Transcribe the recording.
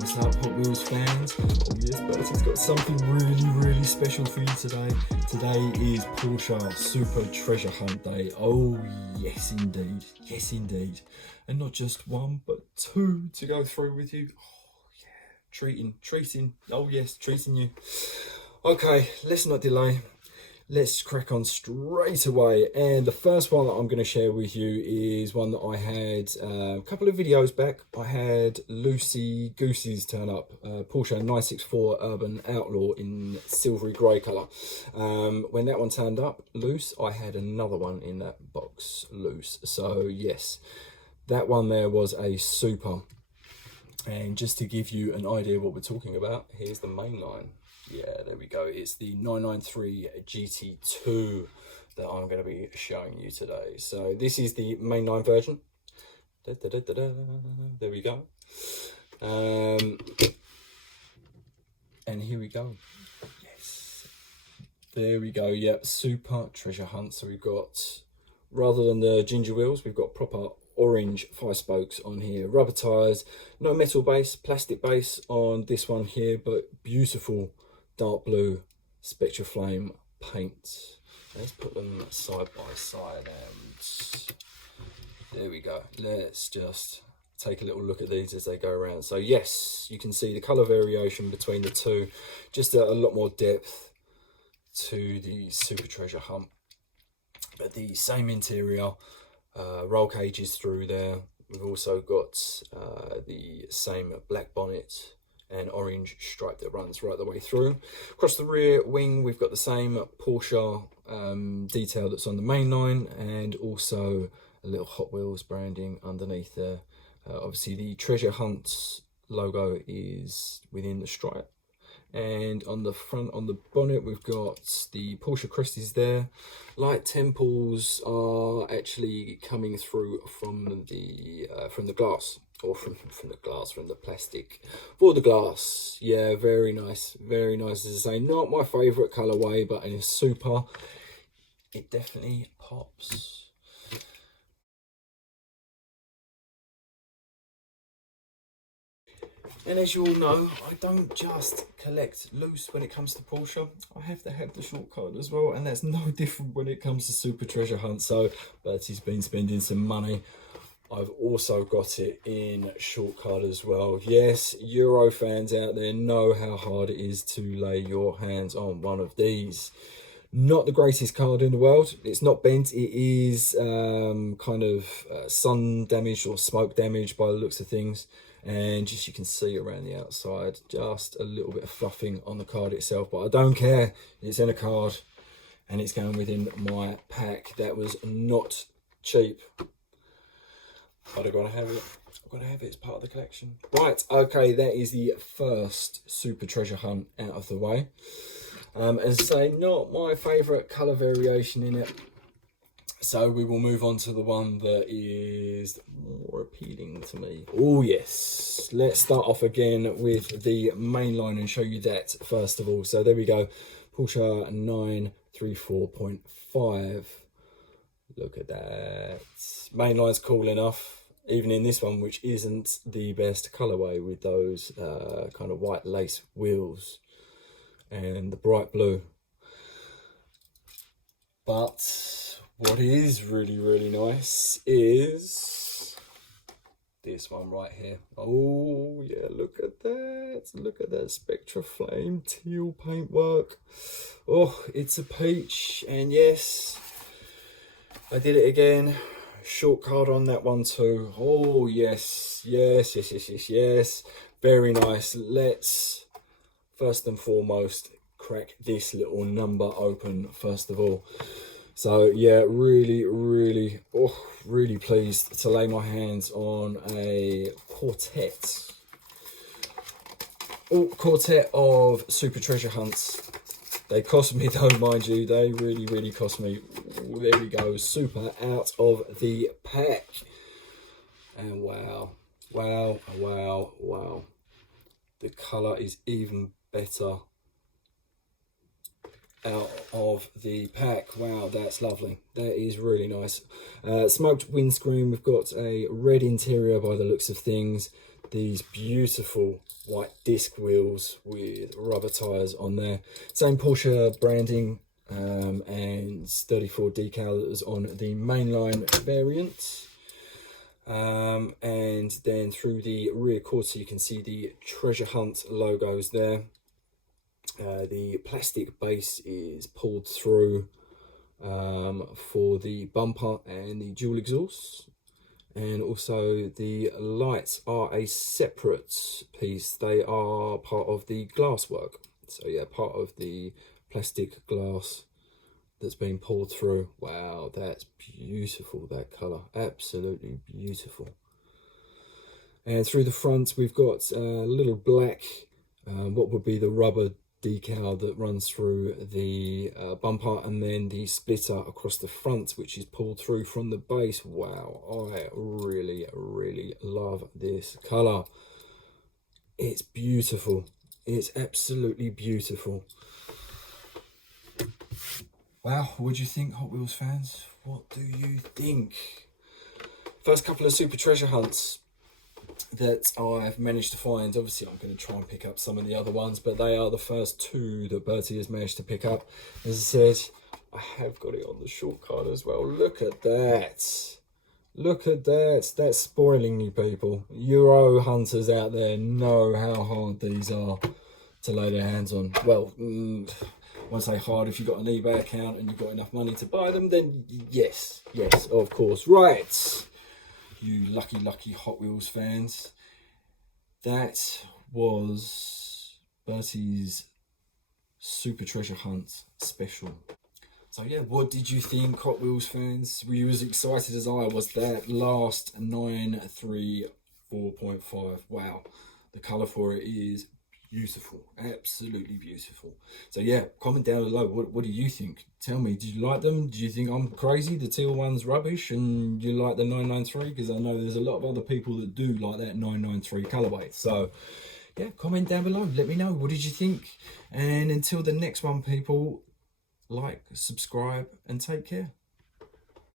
What's up, Hot Wheels fans? Oh yes, Bertie's got something really special for you today. Today is Porsche Super Treasure Hunt Day. Oh yes indeed. And not just one, but two to go through with you. Oh yeah, treating, oh yes, treating you. Okay, let's not delay. Let's crack on straight away. And the first one that I'm going to share with you is one that I had a couple of videos back. I had Loosey Goosey's turn up, Porsche 964 Urban Outlaw in silvery grey colour. When that one turned up loose, I had another one in that box loose. So yes, that one there was a super. And just to give you an idea of what we're talking about, here's the main line. Yeah, there we go. It's the 993 GT2 that I'm going to be showing you today. So this is the mainline version. There we go. And here we go. Yes. There we go. Yep, Super Treasure Hunt. So we've got, rather than the ginger wheels, we've got proper orange 5 spokes on here, rubber tires, no metal base, plastic base on this one here, but beautiful dark blue Spectra Flame paint. Let's put them side by side and there we go. Let's just take a little look at these as they go around. So yes, you can see the color variation between the two, just a lot more depth to the Super Treasure Hunt, but the same interior, roll cages through there. We've also got the same black bonnet and orange stripe that runs right the way through. Across the rear wing, we've got the same Porsche detail that's on the main line, and also a little Hot Wheels branding underneath there. Obviously the Treasure Hunt logo is within the stripe. And on the front, on the bonnet, we've got the Porsche Cresties there. Light temples are actually coming through from the glass, or from the plastic for the glass. Yeah, very nice, as I say. Not my favourite colourway, but in a super, it definitely pops. And as you all know, I don't just collect loose when it comes to Porsche. I have to have the short card as well, and that's no different when it comes to Super Treasure Hunt. So Bertie's been spending some money. I've also got it in short card as well. Yes, Euro fans out there know how hard it is to lay your hands on one of these. Not the greatest card in the world. It's not bent. It is kind of sun damaged or smoke damaged by the looks of things. And just, you can see around the outside, just a little bit of fluffing on the card itself, but I don't care. It's in a card and it's going within my pack. That was not cheap, but I've got to have it. I've got to have it as part of the collection. Right, okay, that is the first Super Treasure Hunt out of the way. As I say, not my favourite colour variation in it. So we will move on to the one that is more appealing to me. Oh yes, let's start off again with the main line and show you that first of all. So there we go, Porsche 934.5. Look at that. Main line's cool enough, even in this one, which isn't the best colourway, with those kind of white lace wheels and the bright blue. But what is really nice is this one right here. Oh yeah, look at that. Look at that Spectra Flame teal paintwork. Oh, it's a peach. And yes, I did it again. Short card on that one too. Oh yes. Very nice. Let's first and foremost crack this little number open first of all. So yeah, really pleased to lay my hands on a quartet. Oh, quartet of Super Treasure Hunts. They cost me though, mind you. They really cost me. There we go, Super out of the pack. And wow. The colour is even better out of the pack. Wow, that's lovely. That is really nice. Smoked windscreen. We've got a red interior by the looks of things. These beautiful white disc wheels with rubber tyres on there. Same Porsche branding and 34 decal that was on the mainline variant. And then through the rear quarter you can see the Treasure Hunt logos there. The plastic base is pulled through for the bumper and the dual exhaust, and also the lights are a separate piece. They are part of the glass work, so yeah, part of the plastic glass that's been pulled through. Wow, that's beautiful, that colour, absolutely beautiful. And through the front we've got a little black, what would be the rubber decal that runs through the bumper, and then the splitter across the front which is pulled through from the base. Wow, I really love this colour. It's beautiful, it's absolutely beautiful. Wow, what do you think, Hot Wheels fans? What do you think? First couple of Super Treasure Hunts that I've managed to find. Obviously I'm going to try and pick up some of the other ones, but they are the first two that Bertie has managed to pick up. As I said, I have got it on the short card as well. Look at that, look at that. That's spoiling you people. Euro hunters out there know how hard these are to lay their hands on. Well, when I say hard, if you've got an eBay account and you've got enough money to buy them, then yes, of course. Right, you lucky Hot Wheels fans, that was Bertie's Super Treasure Hunt special. So yeah, what did you think, Hot Wheels fans? Were you as excited as I was? That last 934.5, wow, the colour for it is beautiful, absolutely beautiful. So yeah, comment down below, what do you think? Tell me, did you like them? Do you think I'm crazy, the teal one's rubbish, and you like the 993? Because I know there's a lot of other people that do like that 993 colourway. So yeah, comment down below, let me know, what did you think? And until the next one, people, like, subscribe, and take care.